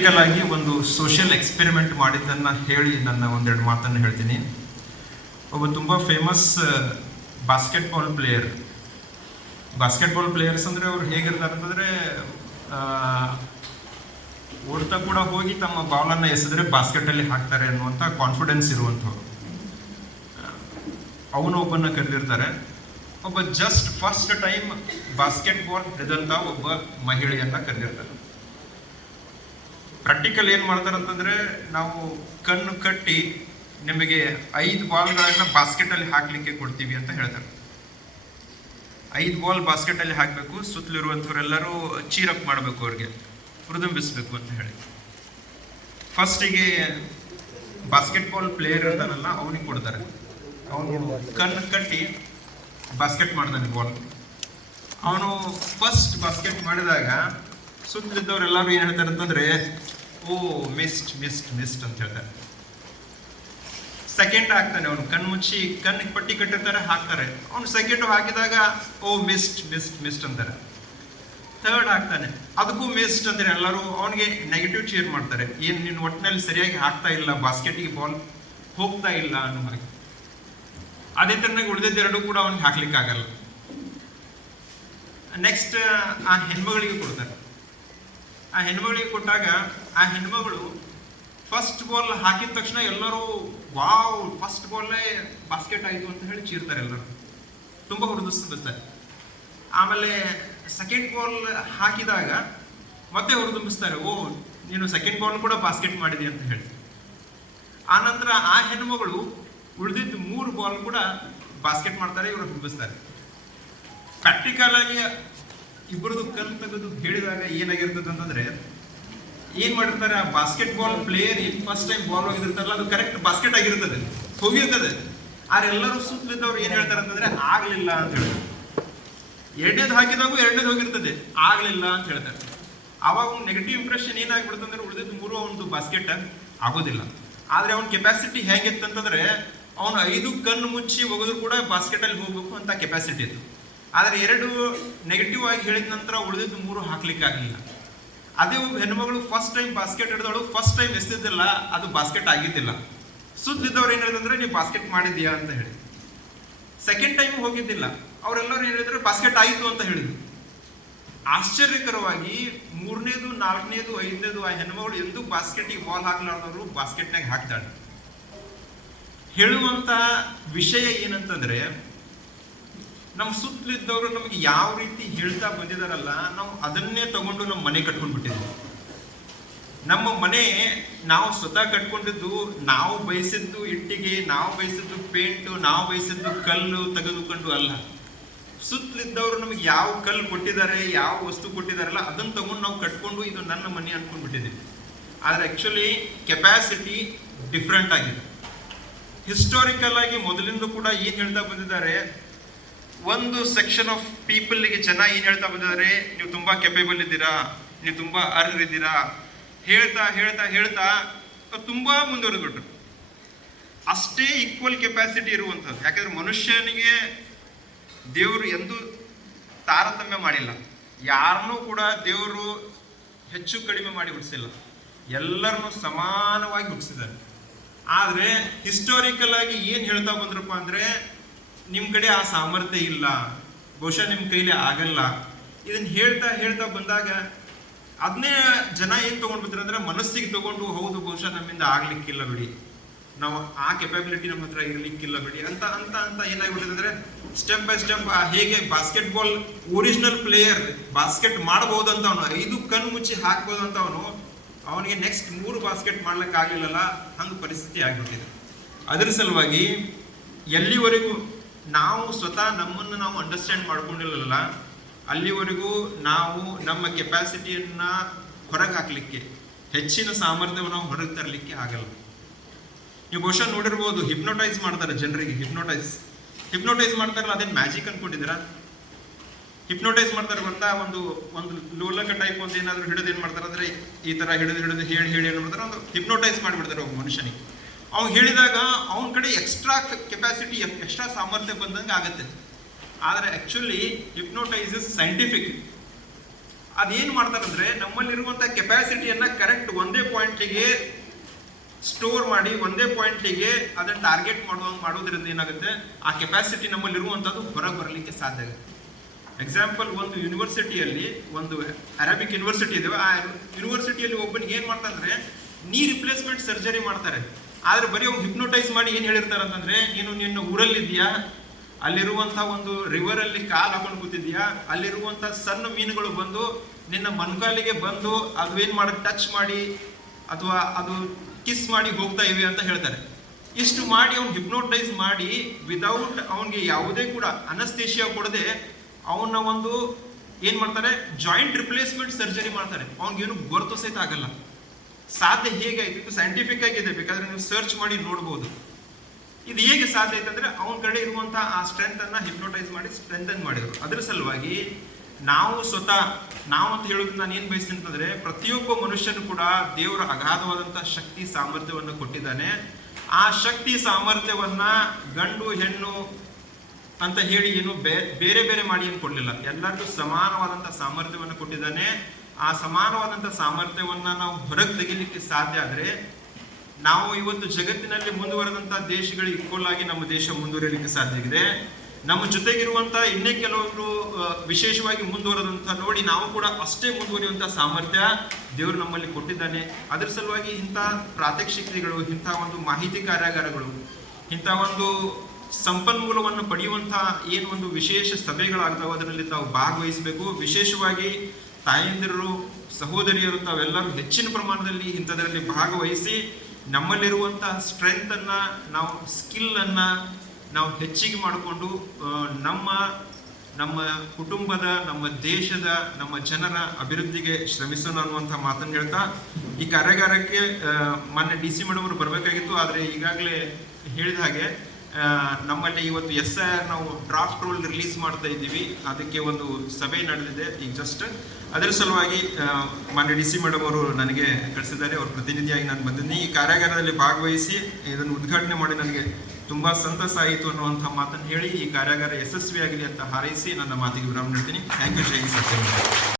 Practical ಆಗಿ ಒಂದು social experiment ಮಾಡಿದ್ದನ್ನು ಹೇಳಿ ನನ್ನ ಒಂದೆರಡು ಮಾತನ್ನು ಹೇಳ್ತೀನಿ. ಒಬ್ಬ ತುಂಬ ಫೇಮಸ್ ಬಾಸ್ಕೆಟ್ಬಾಲ್ ಪ್ಲೇಯರ್ಸ್ ಅಂದರೆ ಅವ್ರು ಹೇಗಿರ್ತಾರೆ ಅಂತಂದರೆ ಓಡ್ತಾ ಕೂಡ ಹೋಗಿ ತಮ್ಮ ಬಾಲನ್ನು ಎಸೆದ್ರೆ ಬಾಸ್ಕೆಟಲ್ಲಿ ಹಾಕ್ತಾರೆ ಅನ್ನುವಂಥ ಕಾನ್ಫಿಡೆನ್ಸ್ ಇರುವಂಥವ್ರು. ಒಬ್ಬನ ಕರೆದಿರ್ತಾರೆ. ಒಬ್ಬ ಜಸ್ಟ್ ಫಸ್ಟ್ ಟೈಮ್ ಬಾಸ್ಕೆಟ್ಬಾಲ್ ಹಿಡಿದಂಥ ಒಬ್ಬ ಮಹಿಳೆಯನ್ನ ಕರೆದಿರ್ತಾರೆ. ಪ್ರಾಕ್ಟಿಕಲ್ ಏನು ಮಾಡ್ತಾರೆ ಅಂತಂದರೆ, ನಾವು ಕಣ್ಣು ಕಟ್ಟಿ ನಿಮಗೆ 5 ಬಾಲ್ಗಳನ್ನು ಬಾಸ್ಕೆಟಲ್ಲಿ ಹಾಕಲಿಕ್ಕೆ ಕೊಡ್ತೀವಿ ಅಂತ ಹೇಳ್ತಾರೆ. 5 ಬಾಲ್ ಬಾಸ್ಕೆಟಲ್ಲಿ ಹಾಕಬೇಕು, ಸುತ್ತಲಿರುವಂಥವರೆಲ್ಲರೂ ಚೀರಪ್ ಮಾಡಬೇಕು, ಅವ್ರಿಗೆ ಹುರಿದುಂಬಿಸ್ಬೇಕು ಅಂತ ಹೇಳಿ. ಫಸ್ಟಿಗೆ ಬಾಸ್ಕೆಟ್ಬಾಲ್ ಪ್ಲೇಯರ್ ಇರ್ತಾನಲ್ಲ ಅವನಿಗೆ ಕೊಡ್ತಾರೆ. ಅವನು ಕಣ್ಣು ಕಟ್ಟಿ ಬಾಸ್ಕೆಟ್ ಮಾಡ್ತಾನೆ ಬಾಲ್. ಅವನು ಫಸ್ಟ್ ಬಾಸ್ಕೆಟ್ ಮಾಡಿದಾಗ ಸುತ್ತಲಿದ್ದವರೆಲ್ಲರೂ ಏನು ಹೇಳ್ತಾರೆ ಅಂತಂದರೆ, ಓ ಮಿಸ್ಟ್ ಅಂತ ಹೇಳ್ತಾರೆ. ಸೆಕೆಂಡ್ ಹಾಕ್ತಾನೆ, ಅವನು ಕಣ್ಣು ಮುಚ್ಚಿ ಕಣ್ಣಿಗೆ ಪಟ್ಟಿ ಕಟ್ಟಿರ್ತಾರೆ, ಹಾಕ್ತಾರೆ. ಅವನು ಸೆಕೆಂಡ್ ಹಾಕಿದಾಗ ಓ ಮಿಸ್ಟ್ ಅಂತಾರೆ. ಥರ್ಡ್ ಹಾಕ್ತಾನೆ, ಅದಕ್ಕೂ ಮಿಸ್ಟ್ ಅಂದರೆ ಎಲ್ಲರೂ ಅವನಿಗೆ ನೆಗೆಟಿವ್ ಚೇರ್ ಮಾಡ್ತಾರೆ. ಏನು ನೀನು ಒಟ್ಟಿನಲ್ಲಿ ಸರಿಯಾಗಿ ಹಾಕ್ತಾ ಇಲ್ಲ, ಬಾಸ್ಕೆಟಿಗೆ ಬಾಲ್ ಹೋಗ್ತಾ ಇಲ್ಲ ಅನ್ನೋ ಹಾಗೆ. ಅದೇ ಥರನಾಗಿ ಉಳಿದಿದ್ದೆರಡು ಕೂಡ ಅವನಿಗೆ ಹಾಕ್ಲಿಕ್ಕೆ ಆಗಲ್ಲ. ನೆಕ್ಸ್ಟ್ ಆ ಹೆಣ್ಮಗಳಿಗೆ ಕೊಡ್ತಾರೆ. ಆ ಹೆಣ್ಮಗಳಿಗೆ ಕೊಟ್ಟಾಗ ಆ ಹೆಣ್ಮಗಳು ಫಸ್ಟ್ ಬಾಲ್ ಹಾಕಿದ ತಕ್ಷಣ ಎಲ್ಲರೂ ವಾವ್, ಫಸ್ಟ್ ಬಾಲ್ಲೇ ಬಾಸ್ಕೆಟ್ ಆಯಿತು ಅಂತ ಹೇಳಿ ಚೀರ್ತಾರೆ. ಎಲ್ಲರೂ ತುಂಬ ಹುರಿದುಂಬಿಸ್ತಾರೆ. ಆಮೇಲೆ ಸೆಕೆಂಡ್ ಬಾಲ್ ಹಾಕಿದಾಗ ಮತ್ತೆ ಹುರಿದುಂಬಿಸ್ತಾರೆ, ಓ ನೀನು ಸೆಕೆಂಡ್ ಬಾಲ್ ಕೂಡ ಬಾಸ್ಕೆಟ್ ಮಾಡಿದಿ ಅಂತ ಹೇಳಿ. ಆನಂತರ ಆ ಹೆಣ್ಮಗಳು ಉಳಿದಿದ್ದು 3 ಬಾಲ್ ಕೂಡ ಬಾಸ್ಕೆಟ್ ಮಾಡ್ತಾರೆ, ಇವರು ಹುರಿಬಿಸ್ತಾರೆ. ಪ್ರಾಕ್ಟಿಕಲ್ ಆಗಿ ಇಬ್ಬರದು ಕಲ್ ತೆಗೆದು ಹೇಳಿದಾಗ ಏನಾಗಿರ್ತದೆ ಅಂತಂದ್ರೆ, ಏನ್ ಮಾಡಿರ್ತಾರೆ, ಆ ಬಾಸ್ಕೆಟ್ ಬಾಲ್ ಪ್ಲೇಯರ್ ಏನ್ ಫಸ್ಟ್ ಟೈಮ್ ಬಾಲ್ ಹೋಗಿರ್ತಾರಲ್ಲ, ಅದು ಕರೆಕ್ಟ್ ಬಾಸ್ಕೆಟ್ ಆಗಿರ್ತದೆ, ಹೋಗಿರ್ತದೆ. ಆದ್ರೆ ಎಲ್ಲರೂ ಸುತ್ತಲಿದ್ದವ್ರು ಏನ್ ಹೇಳ್ತಾರೆ ಅಂತಂದ್ರೆ, ಆಗ್ಲಿಲ್ಲ ಅಂತ ಹೇಳ್ತಾರೆ. ಎರಡನೇದು ಹಾಕಿದಾಗೂ ಎರಡನೇದು ಹೋಗಿರ್ತದೆ, ಆಗ್ಲಿಲ್ಲ ಅಂತ ಹೇಳ್ತಾರೆ. ಅವಾಗ ನೆಗೆಟಿವ್ ಇಂಪ್ರೆಷನ್ ಏನಾಗ್ಬಿಡುತ್ತೆ ಅಂದ್ರೆ, ಉಳಿದಿದ್ದು 3 ಅವನದು ಬಾಸ್ಕೆಟ್ ಆಗೋದಿಲ್ಲ. ಆದ್ರೆ ಅವನ ಕೆಪಾಸಿಟಿ ಹೇಗಿತ್ತಂತಂದ್ರೆ, ಅವನು 5 ಕಣ್ಣು ಮುಚ್ಚಿ ಹೋಗೋದು ಕೂಡ ಬಾಸ್ಕೆಟ್ ಅಲ್ಲಿ ಹೋಗ್ಬೇಕು ಅಂತ ಕೆಪಾಸಿಟಿ ಇತ್ತು. ಆದ್ರೆ 2 ನೆಗೆಟಿವ್ ಆಗಿ ಹೇಳಿದ ನಂತರ ಉಳಿದಿದ್ದು 3 ಹಾಕ್ಲಿಕ್ಕೆ ಆಗಲಿಲ್ಲ. ಅದೇ ಒಬ್ಬ ಹೆಣ್ಮಗಳು ಫಸ್ಟ್ ಟೈಮ್ ಬಾಸ್ಕೆಟ್ ಹಿಡಿದವಳು, ಫಸ್ಟ್ ಟೈಮ್ ಎಸ್ತಿದ್ದಿಲ್ಲ, ಅದು ಬಾಸ್ಕೆಟ್ ಆಗಿದ್ದಿಲ್ಲ. ಸುತ್ತಲಿದ್ದವ್ರು ಏನ್ ಹೇಳಿದ್ರೆ, ನೀವು ಬಾಸ್ಕೆಟ್ ಮಾಡಿದ್ಯಾ ಅಂತ ಹೇಳಿ. ಸೆಕೆಂಡ್ ಟೈಮ್ ಹೋಗಿದ್ದಿಲ್ಲ, ಅವರೆಲ್ಲರೂ ಏನ್ ಹೇಳಿದ್ರೆ ಬಾಸ್ಕೆಟ್ ಆಯಿತು ಅಂತ ಹೇಳಿದ್ರು. ಆಶ್ಚರ್ಯಕರವಾಗಿ 3ನೇದು 4ನೇದು 5ನೇದು ಆ ಹೆಣ್ಮಗಳು ಎಂದೂ ಬಾಸ್ಕೆಟಿಗೆ ಬಾಲ್ ಹಾಕ್ಲಾರ್ದವರು ಬಾಸ್ಕೆಟ್ನಾಗ ಹಾಕ್ತಾಳೆ. ಹೇಳುವಂತ ವಿಷಯ ಏನಂತಂದ್ರೆ, ನಮ್ಮ ಸುತ್ತಲಿದ್ದವರು ನಮಗೆ ಯಾವ ರೀತಿ ಹೇಳ್ತಾ ಬಂದಿದಾರಲ್ಲ, ನಾವು ಅದನ್ನೇ ತಗೊಂಡು ನಮ್ಮ ಮನೆ ಕಟ್ಕೊಂಡ್ಬಿಟ್ಟಿದ್ವಿ. ನಮ್ಮ ಮನೆ ನಾವು ಸ್ವತಃ ಕಟ್ಕೊಂಡಿದ್ದು, ನಾವು ಬಯಸಿದ್ದು ಇಟ್ಟಿಗೆ, ನಾವು ಬಯಸಿದ್ದು ಪೇಂಟು, ನಾವು ಬಯಸಿದ್ದು ಕಲ್ಲು ತೆಗೆದುಕೊಂಡು ಅಲ್ಲ. ಸುತ್ತಲಿದ್ದವರು ನಮಗೆ ಯಾವ ಕಲ್ಲು ಕೊಟ್ಟಿದ್ದಾರೆ, ಯಾವ ವಸ್ತು ಕೊಟ್ಟಿದಾರಲ್ಲ, ಅದನ್ನು ತಗೊಂಡು ನಾವು ಕಟ್ಕೊಂಡು ಇದು ನನ್ನ ಮನೆ ಅನ್ಕೊಂಡ್ಬಿಟ್ಟಿದ್ದೀವಿ. ಆದರೆ ಆಕ್ಚುಲಿ ಕೆಪಾಸಿಟಿ ಡಿಫ್ರೆಂಟ್ ಆಗಿದೆ. ಹಿಸ್ಟಾರಿಕಲ್ ಆಗಿ ಮೊದಲಿಂದ ಕೂಡ ಏನ್ ಹೇಳ್ತಾ ಬಂದಿದ್ದಾರೆ, ಒಂದು ಸೆಕ್ಷನ್ ಆಫ್ ಪೀಪಲ್ಗೆ ಜನ ಏನ್ ಹೇಳ್ತಾ ಬಂದಿದ್ದಾರೆ, ನೀವು ತುಂಬಾ ಕೆಪೇಬಲ್ ಇದ್ದೀರಾ, ನೀವು ತುಂಬಾ ಅರ್ಹರಿದ್ದೀರಾ ಹೇಳ್ತಾ ಹೇಳ್ತಾ ಹೇಳ್ತಾ ತುಂಬಾ ಮುಂದುವರೆದ್ಬಿಟ್ರು. ಅಷ್ಟೇ ಈಕ್ವಲ್ ಕೆಪಾಸಿಟಿ ಇರುವಂಥದ್ದು. ಯಾಕಂದ್ರೆ ಮನುಷ್ಯನಿಗೆ ದೇವರು ಎಂದೂ ತಾರತಮ್ಯ ಮಾಡಿಲ್ಲ. ಯಾರನ್ನೂ ಕೂಡ ದೇವರು ಹೆಚ್ಚು ಕಡಿಮೆ ಮಾಡಿ ಹುಟ್ಟಿಸಿಲ್ಲ, ಎಲ್ಲರನ್ನೂ ಸಮಾನವಾಗಿ ಹುಟ್ಟಿಸಿದ್ದಾರೆ. ಆದರೆ ಹಿಸ್ಟಾರಿಕಲ್ ಆಗಿ ಏನು ಹೇಳ್ತಾ ಬಂದ್ರಪ್ಪ ಅಂದರೆ, ನಿಮ್ಮ ಕಡೆ ಆ ಸಾಮರ್ಥ್ಯ ಇಲ್ಲ, ಬಹುಶಃ ನಿಮ್ಮ ಕೈಲಿ ಆಗಲ್ಲ, ಇದನ್ನು ಹೇಳ್ತಾ ಹೇಳ್ತಾ ಬಂದಾಗ ಅದನ್ನೇ ಜನ ಏನು ತೊಗೊಂಡ್ಬಿಡ್ತಾರೆ ಅಂದರೆ, ಮನಸ್ಸಿಗೆ ತಗೊಂಡು ಹೌದು ಬಹುಶಃ ನಮ್ಮಿಂದ ಆಗ್ಲಿಕ್ಕಿಲ್ಲ ಬಿಡಿ, ನಾವು ಆ ಕೆಪಾಬಿಲಿಟಿ ನಮ್ಮ ಹತ್ರ ಇರಲಿಕ್ಕಿಲ್ಲ ಬಿಡಿ ಅಂತ ಅಂತ ಅಂತ ಏನಾಗ್ಬಿಟ್ಟಿದೆ ಅಂದರೆ, ಸ್ಟೆಪ್ ಬೈ ಸ್ಟೆಪ್ ಹೇಗೆ ಬಾಸ್ಕೆಟ್ಬಾಲ್ ಒರಿಜಿನಲ್ ಪ್ಲೇಯರ್ ಬಾಸ್ಕೆಟ್ ಮಾಡ್ಬೋದು ಅಂತ ಅವನು 5 ಕಣ್ಣು ಮುಚ್ಚಿ ಹಾಕ್ಬೋದು ಅಂತ ಅವನಿಗೆ ನೆಕ್ಸ್ಟ್ 3 ಬಾಸ್ಕೆಟ್ ಮಾಡ್ಲಿಕ್ಕೆ ಆಗಲಿಲ್ಲಲ್ಲ, ಹಂಗೆ ಪರಿಸ್ಥಿತಿ ಆಗಿಬಿಟ್ಟಿದೆ. ಅದರ ಸಲುವಾಗಿ ಎಲ್ಲಿವರೆಗೂ ನಾವು ಸ್ವತಃ ನಮ್ಮನ್ನು ನಾವು ಅಂಡರ್ಸ್ಟ್ಯಾಂಡ್ ಮಾಡ್ಕೊಂಡಿಲ್ಲಲ್ಲ, ಅಲ್ಲಿವರೆಗೂ ನಾವು ನಮ್ಮ ಕೆಪಾಸಿಟಿಯನ್ನ ಹೊರಗೆ ಹಾಕ್ಲಿಕ್ಕೆ, ಹೆಚ್ಚಿನ ಸಾಮರ್ಥ್ಯವನ್ನು ನಾವು ಹೊರಗೆ ತರಲಿಕ್ಕೆ ಆಗಲ್ಲ. ನೀವು ಬಹುಶಃ ನೋಡಿರ್ಬೋದು, ಹಿಪ್ನೋಟೈಸ್ ಮಾಡ್ತಾರೆ ಜನರಿಗೆ. ಹಿಪ್ನೋಟೈಸ್ ಮಾಡ್ತಾರಲ್ಲ, ಅದೇನು ಮ್ಯಾಜಿಕ್ ಅನ್ಕೊಂಡಿದ್ದೀರಾ? ಹಿಪ್ನೋಟೈಸ್ ಮಾಡ್ತಾರೆ ಗೊತ್ತಾ? ಒಂದು ಲೋಲಕ ಟೈಪ್ ಒಂದು ಏನಾದರೂ ಹಿಡಿದು ಏನು ಮಾಡ್ತಾರೆ ಅಂದರೆ, ಈ ಥರ ಹಿಡಿದು ಹೇಳಿ ಏನು ಮಾಡ್ತಾರೆ, ಒಂದು ಹಿಪ್ನೋಟೈಸ್ ಮಾಡಿಬಿಡ್ತಾರೆ ಒಬ್ಬ ಮನುಷ್ಯನಿಗೆ. ಅವ್ನು ಹೇಳಿದಾಗ ಅವನ ಕಡೆ ಎಕ್ಸ್ಟ್ರಾ ಕೆಪಾಸಿಟಿ, ಎಕ್ಸ್ಟ್ರಾ ಸಾಮರ್ಥ್ಯ ಬಂದಂಗೆ ಆಗುತ್ತೆ. ಆದರೆ ಆ್ಯಕ್ಚುಲಿ ಹಿಪ್ನೋಟೈಸ್ ಇಸ್ ಸೈಂಟಿಫಿಕ್. ಅದೇನು ಮಾಡ್ತಾರಂದ್ರೆ ನಮ್ಮಲ್ಲಿರುವಂಥ ಕೆಪಾಸಿಟಿಯನ್ನ ಕರೆಕ್ಟ್ ಒಂದೇ ಪಾಯಿಂಟಿಗೆ ಸ್ಟೋರ್ ಮಾಡಿ ಒಂದೇ ಪಾಯಿಂಟಿಗೆ ಅದನ್ನು ಟಾರ್ಗೆಟ್ ಮಾಡೋದ್ರಿಂದ ಏನಾಗುತ್ತೆ, ಆ ಕೆಪಾಸಿಟಿ ನಮ್ಮಲ್ಲಿರುವಂಥದ್ದು ಹೊರಗೆ ಬರಲಿಕ್ಕೆ ಸಾಧ್ಯ ಆಗುತ್ತೆ. ಎಕ್ಸಾಂಪಲ್, ಒಂದು ಯೂನಿವರ್ಸಿಟಿಯಲ್ಲಿ ಒಂದು ಅರೇಬಿಕ್ ಯೂನಿವರ್ಸಿಟಿ ಇದೆ. ಆ ಯೂನಿವರ್ಸಿಟಿಯಲ್ಲಿ ಒಬ್ಬನಿಗೆ ಏನು ಮಾಡ್ತಾರಂದ್ರೆ ನೀ ರಿಪ್ಲೇಸ್ಮೆಂಟ್ ಸರ್ಜರಿ ಮಾಡ್ತಾರೆ. ಆದ್ರೆ ಬರೀ ಅವ್ನು ಹಿಪ್ನೋಟೈಸ್ ಮಾಡಿ ಏನು ಹೇಳಿರ್ತಾರೆ ಅಂತಂದ್ರೆ, ನೀನು ನಿನ್ನ ಊರಲ್ಲಿದ್ಯಾ, ಅಲ್ಲಿರುವಂಥ ಒಂದು ರಿವರಲ್ಲಿ ಕಾಲು ಹಾಕೊಂಡು ಕೂತಿದ್ಯಾ, ಅಲ್ಲಿರುವಂಥ ಸಣ್ಣ ಮೀನುಗಳು ಬಂದು ನಿನ್ನ ಮನ್ಕಾಲಿಗೆ ಬಂದು ಅದು ಏನು ಮಾಡಿ ಟಚ್ ಮಾಡಿ ಅಥವಾ ಅದು ಕಿಸ್ ಮಾಡಿ ಹೋಗ್ತಾ ಇವೆ ಅಂತ ಹೇಳ್ತಾರೆ. ಇಷ್ಟು ಮಾಡಿ ಅವ್ನು ಹಿಪ್ನೋಟೈಸ್ ಮಾಡಿ ವಿದೌಟ್ ಅವನಿಗೆ ಯಾವುದೇ ಕೂಡ ಅನಸ್ತೇಶಿಯಾ ಕೊಡದೆ ಅವನ್ನ ಒಂದು ಏನ್ ಮಾಡ್ತಾರೆ, ಜಾಯಿಂಟ್ ರಿಪ್ಲೇಸ್ಮೆಂಟ್ ಸರ್ಜರಿ ಮಾಡ್ತಾರೆ. ಅವ್ನಿಗೇನು ಗೊತ್ತು ಸಹಿತ ಆಗಲ್ಲ. ಸಾಧ್ಯ ಹೇಗಾಯ್ತು, ಇದು ಸೈಂಟಿಫಿಕ್ ಆಗಿದೆ, ಬೇಕಾದ್ರೆ ನೀವು ಸರ್ಚ್ ಮಾಡಿ ನೋಡ್ಬೋದು. ಇದು ಹೇಗೆ ಸಾಧ್ಯ ಆಯ್ತು ಅಂದ್ರೆ ಅವನ ಕಡೆ ಇರುವಂತಹ ಆ ಸ್ಟ್ರೆಂತ್ ಅನ್ನ ಹಿಪ್ನೋಟೈಸ್ ಮಾಡಿ ಸ್ಟ್ರೆಂಥನ್ ಮಾಡಿದ್ರು. ಅದ್ರ ಸಲುವಾಗಿ ನಾವು ಅಂತ ಹೇಳೋದು ನಾನು ಏನ್ ಬಯಸ್ತೀನಿ ಅಂತಂದ್ರೆ, ಪ್ರತಿಯೊಬ್ಬ ಮನುಷ್ಯನು ಕೂಡ ದೇವರ ಅಗಾಧವಾದಂತಹ ಶಕ್ತಿ ಸಾಮರ್ಥ್ಯವನ್ನು ಕೊಟ್ಟಿದ್ದಾನೆ. ಆ ಶಕ್ತಿ ಸಾಮರ್ಥ್ಯವನ್ನ ಗಂಡು ಹೆಣ್ಣು ಅಂತ ಹೇಳಿ ಏನು ಬೇರೆ ಬೇರೆ ಮಾಡಿ ಏನು ಕೊಡ್ಲಿಲ್ಲ, ಎಲ್ಲರಿಗೂ ಸಮಾನವಾದಂತಹ ಸಾಮರ್ಥ್ಯವನ್ನು ಕೊಟ್ಟಿದ್ದಾನೆ. ಆ ಸಮಾನವಾದಂತಹ ಸಾಮರ್ಥ್ಯವನ್ನ ನಾವು ಹೊರಗೆ ತೆಗಿಲಿಕ್ಕೆ ಸಾಧ್ಯ ಆದ್ರೆ ನಾವು ಇವತ್ತು ಜಗತ್ತಿನಲ್ಲಿ ಮುಂದುವರೆದಂತಹ ದೇಶಗಳಿಗೆ ಈಕ್ವಲ್ ಆಗಿ ನಮ್ಮ ದೇಶ ಮುಂದುವರಿಯಲಿಕ್ಕೆ ಸಾಧ್ಯ ಇದೆ. ನಮ್ಮ ಜೊತೆಗಿರುವಂತ ಇನ್ನೇ ಕೆಲವರು ವಿಶೇಷವಾಗಿ ಮುಂದುವರೆದಂತ ನೋಡಿ ನಾವು ಕೂಡ ಅಷ್ಟೇ ಮುಂದುವರಿಯುವಂತಹ ಸಾಮರ್ಥ್ಯ ದೇವರು ನಮ್ಮಲ್ಲಿ ಕೊಟ್ಟಿದ್ದಾನೆ. ಅದರ ಸಲುವಾಗಿ ಇಂಥ ಪ್ರಾತ್ಯಕ್ಷಿಕೆಗಳು, ಇಂಥ ಒಂದು ಮಾಹಿತಿ ಕಾರ್ಯಾಗಾರಗಳು, ಇಂಥ ಒಂದು ಸಂಪನ್ಮೂಲವನ್ನು ಪಡೆಯುವಂತಹ ಏನು ಒಂದು ವಿಶೇಷ ಸಭೆಗಳಾಗ್ತಾವೆ ಅದರಲ್ಲಿ ತಾವು ಭಾಗವಹಿಸಬೇಕು. ವಿಶೇಷವಾಗಿ ತಾಯಂದಿರು, ಸಹೋದರಿಯರು ತಾವೆಲ್ಲರೂ ಹೆಚ್ಚಿನ ಪ್ರಮಾಣದಲ್ಲಿ ಇಂಥದ್ರಲ್ಲಿ ಭಾಗವಹಿಸಿ ನಮ್ಮಲ್ಲಿರುವಂತಹ ಸ್ಟ್ರೆಂತ್ ಅನ್ನ, ನಾವು ಸ್ಕಿಲ್ ಅನ್ನ ನಾವು ಹೆಚ್ಚಿಗೆ ಮಾಡಿಕೊಂಡು ನಮ್ಮ ಕುಟುಂಬದ, ನಮ್ಮ ದೇಶದ, ನಮ್ಮ ಜನರ ಅಭಿವೃದ್ಧಿಗೆ ಶ್ರಮಿಸೋಣ ಅನ್ನುವಂಥ ಮಾತನ್ನು ಹೇಳ್ತಾ, ಈ ಕಾರ್ಯಾಗಾರಕ್ಕೆ ಮೊನ್ನೆ DC ಮೇಡಮ್ ಅವರು ಬರಬೇಕಾಗಿತ್ತು. ಆದರೆ ಈಗಾಗಲೇ ಹೇಳಿದ ಹಾಗೆ ನಮ್ಮಲ್ಲಿ ಇವತ್ತು SIR ನಾವು ಡ್ರಾಫ್ಟ್ ರೋಲ್ ರಿಲೀಸ್ ಮಾಡ್ತಾ ಇದ್ದೀವಿ. ಅದಕ್ಕೆ ಒಂದು ಸಭೆ ನಡೆದಿದೆ ಈಗ ಜಸ್ಟ್. ಅದರ ಸಲುವಾಗಿ ಮಾನ್ಯ DC ಮೇಡಮ್ ಅವರು ನನಗೆ ಕಳಿಸಿದ್ದಾರೆ. ಅವ್ರ ಪ್ರತಿನಿಧಿಯಾಗಿ ನಾನು ಬಂದಿದ್ದೀನಿ. ಈ ಕಾರ್ಯಾಗಾರದಲ್ಲಿ ಭಾಗವಹಿಸಿ ಇದನ್ನು ಉದ್ಘಾಟನೆ ಮಾಡಿ ನನಗೆ ತುಂಬಾ ಸಂತಸ ಆಯಿತು ಅನ್ನುವಂಥ ಮಾತನ್ನು ಹೇಳಿ ಈ ಕಾರ್ಯಾಗಾರ ಯಶಸ್ವಿಯಾಗಲಿ ಅಂತ ಹಾರೈಸಿ ನನ್ನ ಮಾತಿಗೆ ವಿರಾಮ ನೀಡ್ತೀನಿ. Thank you. ಜೈ ಹಿಂದ್.